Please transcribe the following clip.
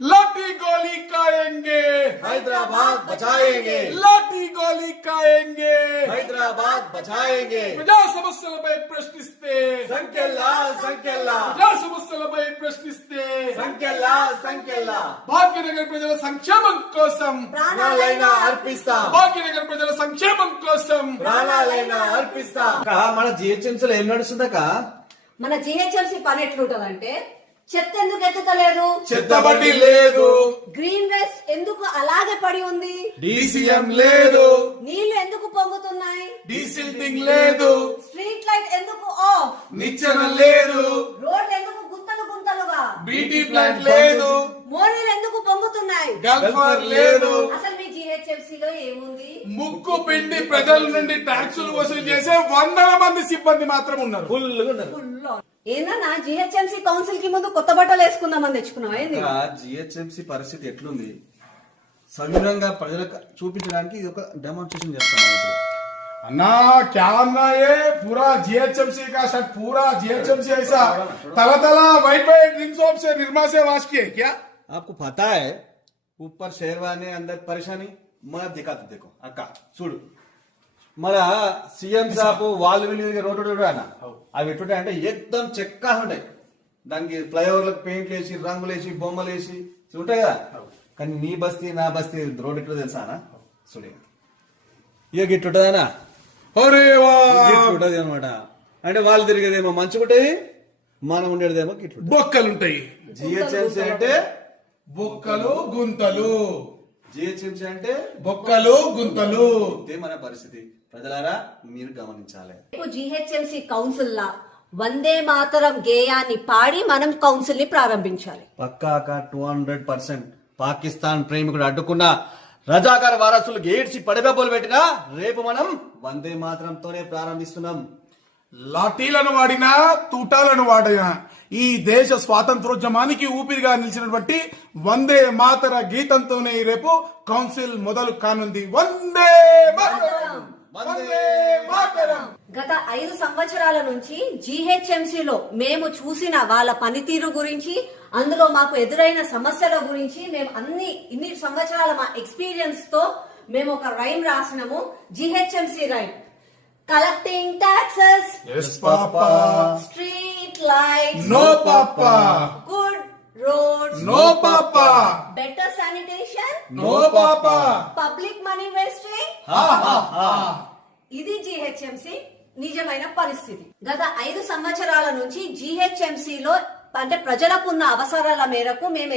लाठी गोली खाएंगे, हैदराबाद बचाएंगे, लाठी गोली खाएंगे, हैदराबाद बचाएंगे. ప్రజా సమస్యలపై ప్రశ్నిస్తే, సంకెల్లా సంకెల్లా ప్రజా సమస్యలపై ప్రశ్నిస్తే సంకెల్లా సంకెల్లా భాగ్యనగర్ ప్రజల సంక్షేమం కోసం, ప్రాణాలైనా అర్పిస్తాం, భాగ్యనగర్ ప్రజల సంక్షేమం కోసం ప్రాణాలైనా అర్పిస్తాం. మన జిహెచ్ఎంసీలో ఏం నడుస్తుందక్క? మన జిహెచ్ఎంసీ పని ఎట్లుంటదంటే, చెత్త ఎందుకు ఎత్తుతలేదు, చెత్తబడి లేదు, గ్రీన్ వేస్ట్ ఎందుకు అలాగే పడి ఉంది, డీసీఎం లేదు, నీళ్లు ఎందుకు పొంగుతున్నాయి, డీసిల్టింగ్ లేదు, స్ట్రీట్ లైట్ ఎందుకు ఆఫ్, నిచ్చెన లేదు, రోడ్ ఎందుకు గుంతలు గుంతలుగా, బీటీ ప్లాంట్ లేదు, మోరీలు ఎందుకు పొంగుతున్నాయి, గల్ఫర్ లేదు. అసలు మీ జిహెచ్ఎంసీలో ఏముంది? ముక్కు పిండి ప్రజల నుండి ట్యాక్సులు వసూలు చేసే వందల మంది సిబ్బంది మాత్రం ఉన్నారు. ఏందన్నా జిహెచ్ఎంసీ కౌన్సిల్ కి ముందు కొత్త బట్టలు వేసుకుందామని తెచ్చుకున్నావా ఏంది? జిహెచ్ఎంసీ పరిస్థితి ఎట్లుంది సవివరంగా ప్రజలకు చూపించడానికి ఇది ఒక డెమాన్స్ట్రేషన్ చేస్తాం ఇప్పుడు. अन्ना क्या अन्ना ये पूरा जीएचएमसी का शर्ट पूरा जीएचएमसी ऐसा तला तला वाइट वाइट रिंग सोप से निर्मा से वाश किए क्या? आपको पता है ऊपर शेरवानी अंदर परेशानी मैं दिखाता देखो अक्का చూడు మన సీఎం సాబ్ వాళ్ళు వీళ్ళు రోడ్డు అన్న అవి ఎట్లుంటాయి అంటే ఎక్దం చెక్కా ఉంటాయి. దానికి ఫ్లైఓవర్లకు పెయింట్లు వేసి రంగులు వేసి బొమ్మలు వేసి ఉంటాయి కదా. కానీ నీ బస్తీ నా బస్తీ రోడ్ ఎట్లా తెలుసా అన్న? చూడ ఇక గిట్టుంటదనా గిట్టుంటది అనమాట. అంటే వాళ్ళు తిరిగేదేమో మంచుకుంటాయి, మనం ఉండేదేమో గిట్లు బొక్కలుంటాయి. జిహెచ్ఎంసీ అంటే బొక్కలు గుంతలు, జిహెచ్ఎంసీ అంటే బొక్కలు గుంతలు. ఇదే మన పరిస్థితి. ప్రజలారా మీరు గమనించాలి. జిహెచ్ఎంసీ కౌన్సిల్ లా వందే మాతరం గేయాన్ని పాడి మనం కౌన్సిల్ ని ప్రారంభించాలి. పక్కాక 200% పాకిస్తాన్ ప్రేమికుడు అడ్డుకున్న రజాకార్ వారసులు గేట్సి పడబెబ్బలు పెట్టినా రేపు మనం వందే మాతరంతోనే ప్రారంభిస్తున్నాం. లాఠీలను వాడినా తూటాలను వాడినా ఈ దేశ స్వాతంత్రోద్యమానికి ఊపిరిగా నిలిచినటువంటి వందే మాతర గీతంతోనే రేపు కౌన్సిల్ మొదలు కానుంది. వందే మాతరం, వందే మాతరం. గత 5 సంవత్సరాల నుంచి జిహెచ్ఎంసీలో మేము చూసిన వాళ్ళ పనితీరు గురించి, అందులో మాకు ఎదురైన సమస్యల గురించి మేము ఇన్ని సంవత్సరాల మా ఎక్స్పీరియన్స్ తో మేము ఒక రైమ్ రాసినాము. GHMC rhyme: collecting taxes, yes papa, street lights, no papa, good roads, no papa, better sanitation, no papa, public money wasting. ఇది జిహెచ్ఎంసీ నిజమైన పరిస్థితి. గత 5 సంవత్సరాల నుంచి జిహెచ్ఎంసీలో అంటే ప్రజలకు ఉన్న అవసరాల మేరకు మేము